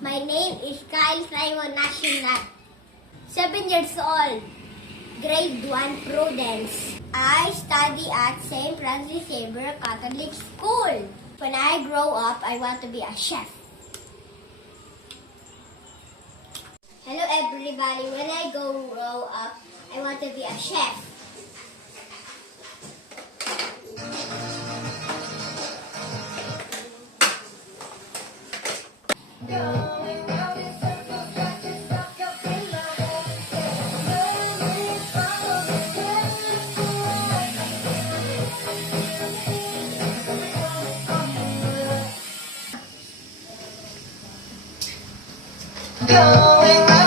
My name is Kyle Simon National. 7 years old. Grade 1 Prudence. I study at St. Francis Xavier Catholic School. When I grow up, I want to be a chef. Hello everybody. When I grow up, I want to be a chef. Going